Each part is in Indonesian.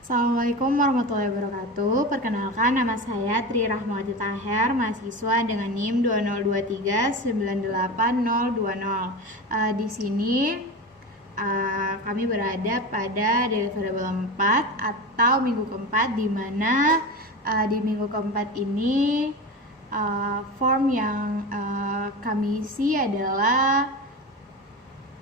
Assalamualaikum warahmatullahi wabarakatuh. Perkenalkan, nama saya Tri Rahmawati Taher, mahasiswa dengan NIM 2023989020. Di sini kami berada pada deliverable 4 atau minggu keempat, di mana di minggu keempat ini form yang kami isi adalah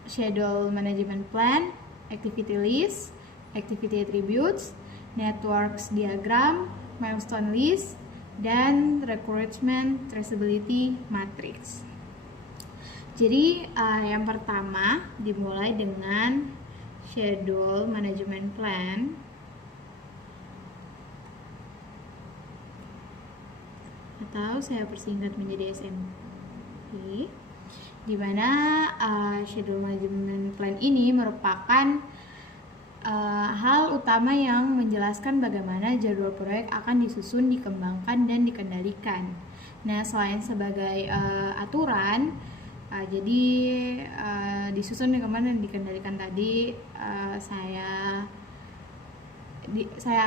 schedule management plan, activity list, activity attributes, networks diagram, milestone list, dan recruitment traceability matrix. Jadi yang pertama dimulai dengan schedule management plan. Atau saya persingkat menjadi SMP. Di mana schedule management plan ini merupakan hal utama yang menjelaskan bagaimana jadwal proyek akan disusun, dikembangkan, dan dikendalikan. Nah, selain sebagai aturan, jadi disusun, dikembangkan, dan dikendalikan tadi saya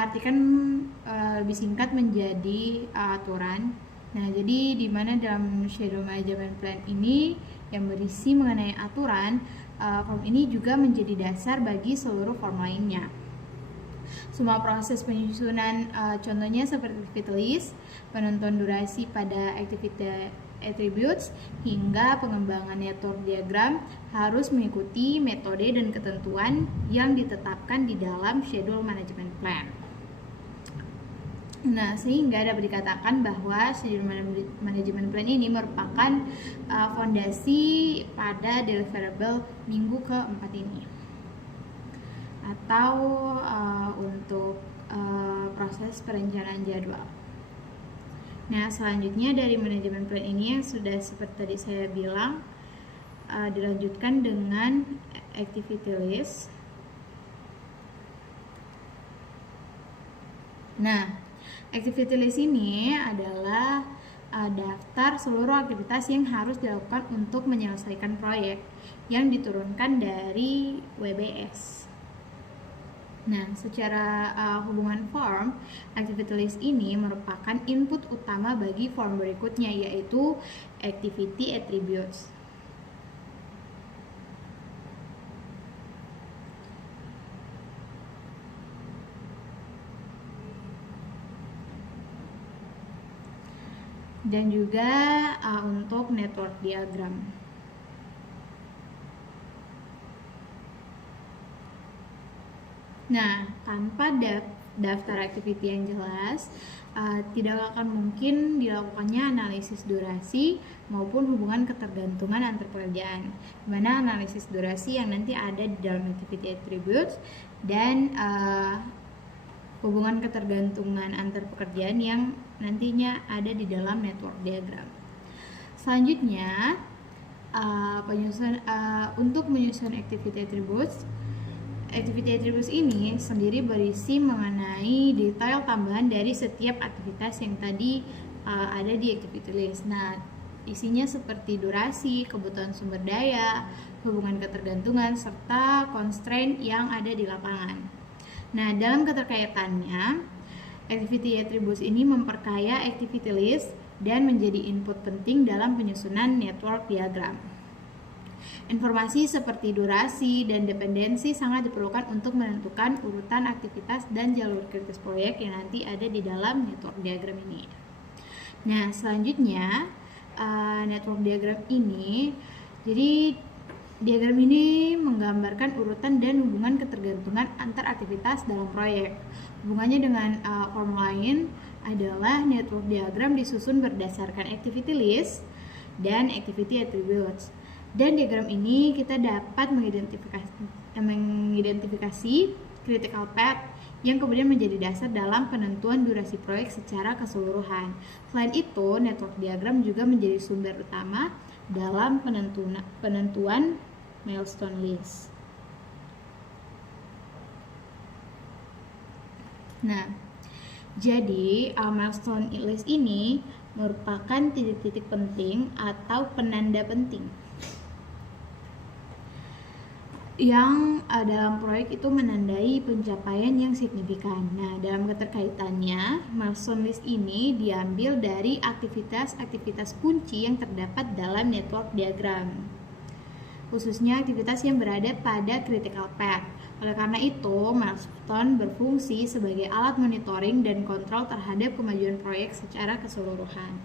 artikan lebih singkat menjadi aturan. Nah, jadi di mana dalam schedule management plan ini yang berisi mengenai aturan, form ini juga menjadi dasar bagi seluruh form lainnya. Semua proses penyusunan, contohnya seperti activity list, penentuan durasi pada activity attributes, hingga pengembangan network diagram harus mengikuti metode dan ketentuan yang ditetapkan di dalam schedule management plan. Nah, sehingga dapat dikatakan bahwa schedule management plan ini merupakan fondasi pada deliverable minggu keempat ini, atau untuk proses perencanaan jadwal. Nah, selanjutnya dari manajemen plan ini yang sudah seperti tadi saya bilang, dilanjutkan dengan activity list. Nah, activity list ini adalah daftar seluruh aktivitas yang harus dilakukan untuk menyelesaikan proyek yang diturunkan dari WBS. Nah, secara hubungan form, activity list ini merupakan input utama bagi form berikutnya, yaitu activity attributes. Dan juga untuk network diagram. Nah, tanpa daftar activity yang jelas, tidak akan mungkin dilakukannya analisis durasi maupun hubungan ketergantungan antar pekerjaan. Dimana analisis durasi yang nanti ada di dalam activity attributes dan hubungan ketergantungan antar pekerjaan yang nantinya ada di dalam network diagram. Selanjutnya, untuk menyusun activity attributes. Activity attributes ini sendiri berisi mengenai detail tambahan dari setiap aktivitas yang tadi ada di activity list. Nah, isinya seperti durasi, kebutuhan sumber daya, hubungan ketergantungan, serta constraint yang ada di lapangan. Nah, dalam keterkaitannya, activity attributes ini memperkaya activity list dan menjadi input penting dalam penyusunan network diagram. Informasi seperti durasi dan dependensi sangat diperlukan untuk menentukan urutan aktivitas dan jalur kritis proyek yang nanti ada di dalam network diagram ini. Nah, selanjutnya network diagram ini, jadi diagram ini menggambarkan urutan dan hubungan ketergantungan antar aktivitas dalam proyek. Hubungannya dengan form lain adalah network diagram disusun berdasarkan activity list dan activity attributes. Dan diagram ini kita dapat mengidentifikasi critical path yang kemudian menjadi dasar dalam penentuan durasi proyek secara keseluruhan. Selain itu, network diagram juga menjadi sumber utama dalam penentuan milestone list. Nah, jadi milestone list ini merupakan titik-titik penting atau penanda penting yang dalam proyek itu menandai pencapaian yang signifikan. Nah, dalam keterkaitannya, milestone list ini diambil dari aktivitas-aktivitas kunci yang terdapat dalam network diagram, khususnya aktivitas yang berada pada critical path. Oleh karena itu, milestone berfungsi sebagai alat monitoring dan kontrol terhadap kemajuan proyek secara keseluruhan.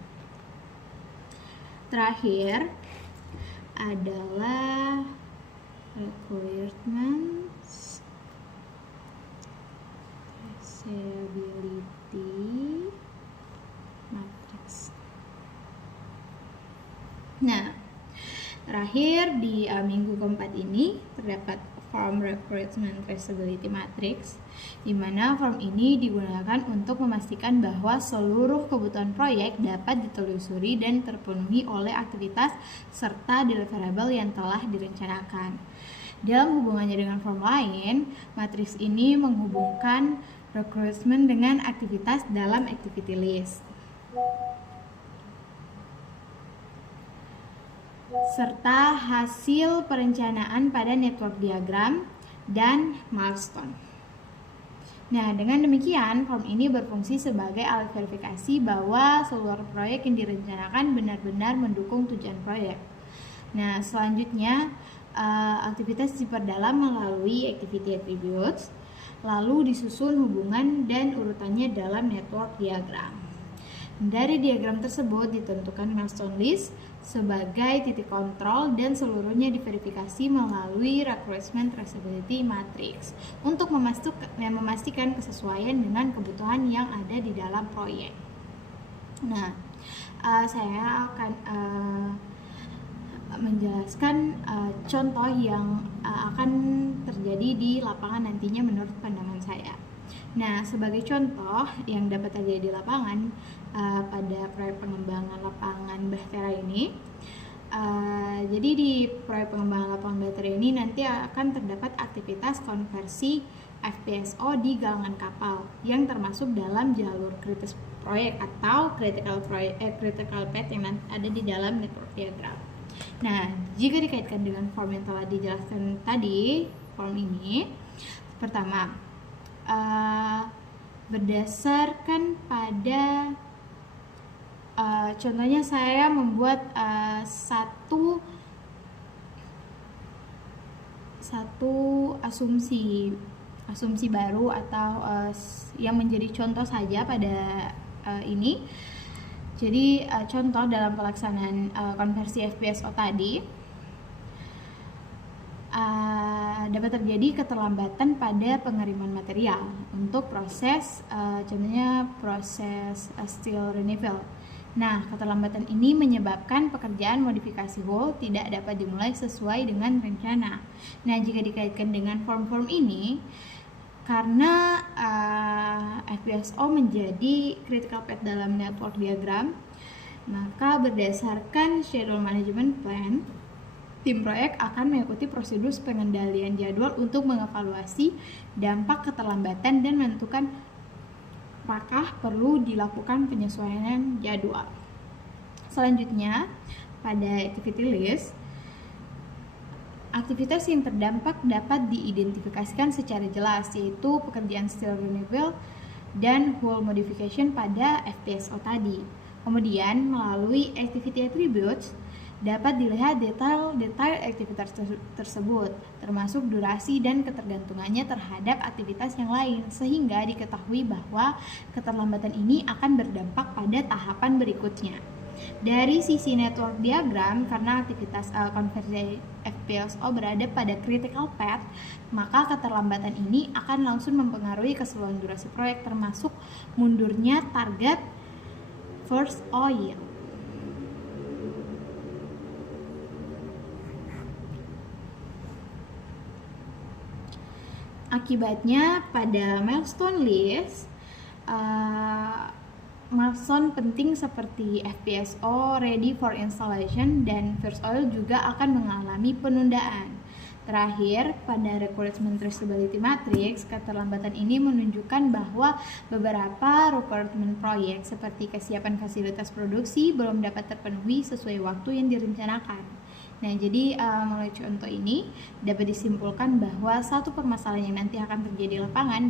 Terakhir adalah requirements, traceability matrix. Nah, terakhir di minggu keempat ini terdapat form recruitment traceability matrix, di mana form ini digunakan untuk memastikan bahwa seluruh kebutuhan proyek dapat ditelusuri dan terpenuhi oleh aktivitas serta deliverable yang telah direncanakan. Dalam hubungannya dengan form lain, matriks ini menghubungkan recruitment dengan aktivitas dalam activity list, serta hasil perencanaan pada network diagram dan milestone. Nah, dengan demikian, form ini berfungsi sebagai alat verifikasi bahwa seluruh proyek yang direncanakan benar-benar mendukung tujuan proyek. Nah, selanjutnya, aktivitas diperdalam melalui activity attributes, lalu disusun hubungan dan urutannya dalam network diagram. Dari diagram tersebut ditentukan milestone list sebagai titik kontrol dan seluruhnya diverifikasi melalui recruitment traceability matrix untuk memastikan kesesuaian dengan kebutuhan yang ada di dalam proyek. Nah, saya akan menjelaskan contoh yang akan terjadi di lapangan nantinya menurut pandangan saya. Nah, sebagai contoh yang dapat terjadi di lapangan pada proyek pengembangan lapangan Bahtera ini, jadi di proyek pengembangan lapangan Bahtera ini nanti akan terdapat aktivitas konversi FPSO di galangan kapal yang termasuk dalam jalur kritis proyek atau critical path yang ada di dalam network diagram. Nah, jika dikaitkan dengan form yang telah dijelaskan tadi, form ini pertama berdasarkan pada contohnya saya membuat satu asumsi baru atau yang menjadi contoh saja pada ini. Jadi contoh dalam pelaksanaan konversi FPSO tadi dapat terjadi keterlambatan pada pengiriman material untuk proses contohnya proses steel renewal. Nah, keterlambatan ini menyebabkan pekerjaan modifikasi hull tidak dapat dimulai sesuai dengan rencana. Nah, jika dikaitkan dengan form-form ini, karena FPSO menjadi critical path dalam network diagram, maka berdasarkan schedule management plan, tim proyek akan mengikuti prosedur pengendalian jadwal untuk mengevaluasi dampak keterlambatan dan menentukan apakah perlu dilakukan penyesuaian jadwal. Selanjutnya, pada activity list, aktivitas yang terdampak dapat diidentifikasikan secara jelas, yaitu pekerjaan steel renewal dan hull modification pada FPSO tadi. Kemudian, melalui activity attributes, dapat dilihat detail aktivitas tersebut, termasuk durasi dan ketergantungannya terhadap aktivitas yang lain, sehingga diketahui bahwa keterlambatan ini akan berdampak pada tahapan berikutnya. Dari sisi network diagram, karena aktivitas konversi FPSO berada pada critical path, maka keterlambatan ini akan langsung mempengaruhi keseluruhan durasi proyek, termasuk mundurnya target first oil. Akibatnya pada milestone list, milestone penting seperti FPSO ready for installation dan first oil juga akan mengalami penundaan. Terakhir, pada recruitment traceability matrix, keterlambatan ini menunjukkan bahwa beberapa requirement proyek seperti kesiapan fasilitas produksi belum dapat terpenuhi sesuai waktu yang direncanakan. Nah, jadi melalui contoh ini dapat disimpulkan bahwa satu permasalahan yang nanti akan terjadi di lapangan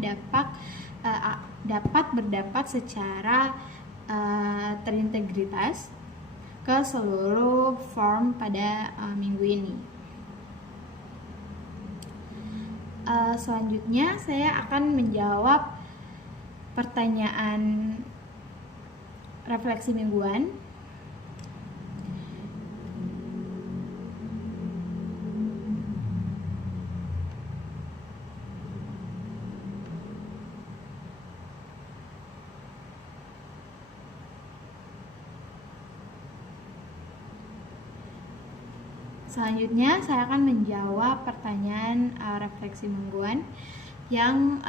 dapat berdampak secara terintegritas ke seluruh form pada minggu ini. Selanjutnya saya akan menjawab pertanyaan refleksi mingguan. Selanjutnya saya akan menjawab pertanyaan refleksi mingguan yang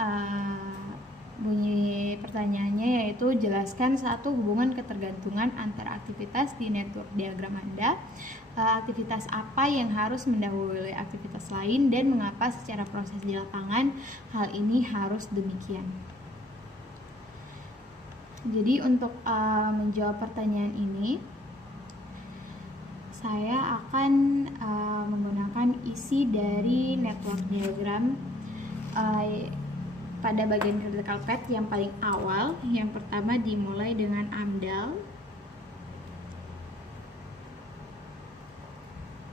bunyi pertanyaannya yaitu jelaskan satu hubungan ketergantungan antara aktivitas di network diagram Anda. Aktivitas apa yang harus mendahului aktivitas lain dan mengapa secara proses di lapangan hal ini harus demikian. Jadi untuk menjawab pertanyaan ini saya akan menggunakan isi dari network diagram pada bagian critical path yang paling awal. Yang pertama dimulai dengan AMDAL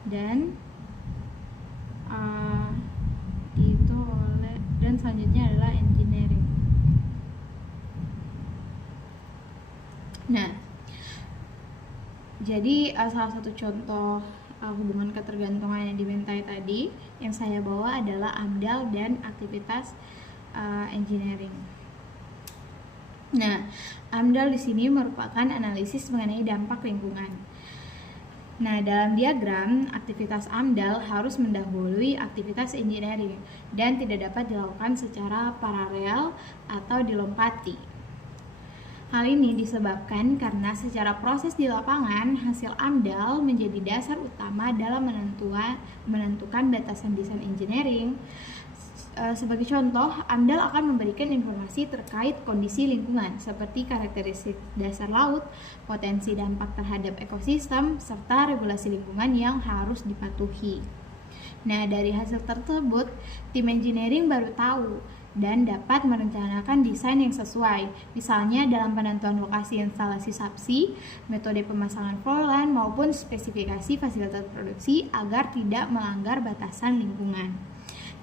dan dan selanjutnya adalah engineering. Nah, jadi salah satu contoh hubungan ketergantungan yang dimintai tadi yang saya bawa adalah AMDAL dan aktivitas engineering. Nah, AMDAL di sini merupakan analisis mengenai dampak lingkungan. Nah, dalam diagram, aktivitas AMDAL harus mendahului aktivitas engineering dan tidak dapat dilakukan secara paralel atau dilompati. Hal ini disebabkan karena secara proses di lapangan, hasil AMDAL menjadi dasar utama dalam menentukan batasan desain engineering. Sebagai contoh, AMDAL akan memberikan informasi terkait kondisi lingkungan seperti karakteristik dasar laut, potensi dampak terhadap ekosistem, serta regulasi lingkungan yang harus dipatuhi. Nah, dari hasil tersebut, tim engineering baru tahu dan dapat merencanakan desain yang sesuai, misalnya dalam penentuan lokasi instalasi subsea, metode pemasangan flow line, maupun spesifikasi fasilitas produksi agar tidak melanggar batasan lingkungan.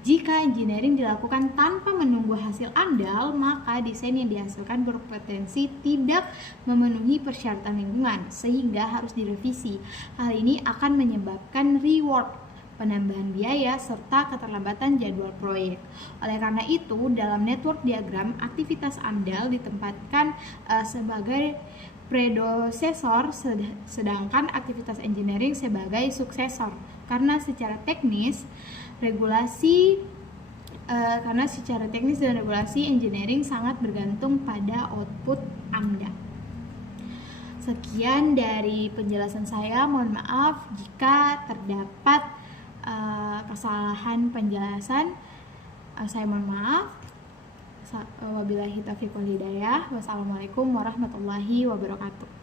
Jika engineering dilakukan tanpa menunggu hasil AMDAL, maka desain yang dihasilkan berpotensi tidak memenuhi persyaratan lingkungan, sehingga harus direvisi. Hal ini akan menyebabkan rework, penambahan biaya, serta keterlambatan jadwal proyek. Oleh karena itu, dalam network diagram, aktivitas AMDAL ditempatkan sebagai predesesor, sedangkan aktivitas engineering sebagai suksesor. Karena secara teknis dan regulasi engineering sangat bergantung pada output AMDAL. Sekian dari penjelasan saya. Mohon maaf jika terdapat kesalahan penjelasan. Saya mohon maaf. Wabillahi taufiq wal hidayah. Wassalamualaikum warahmatullahi wabarakatuh.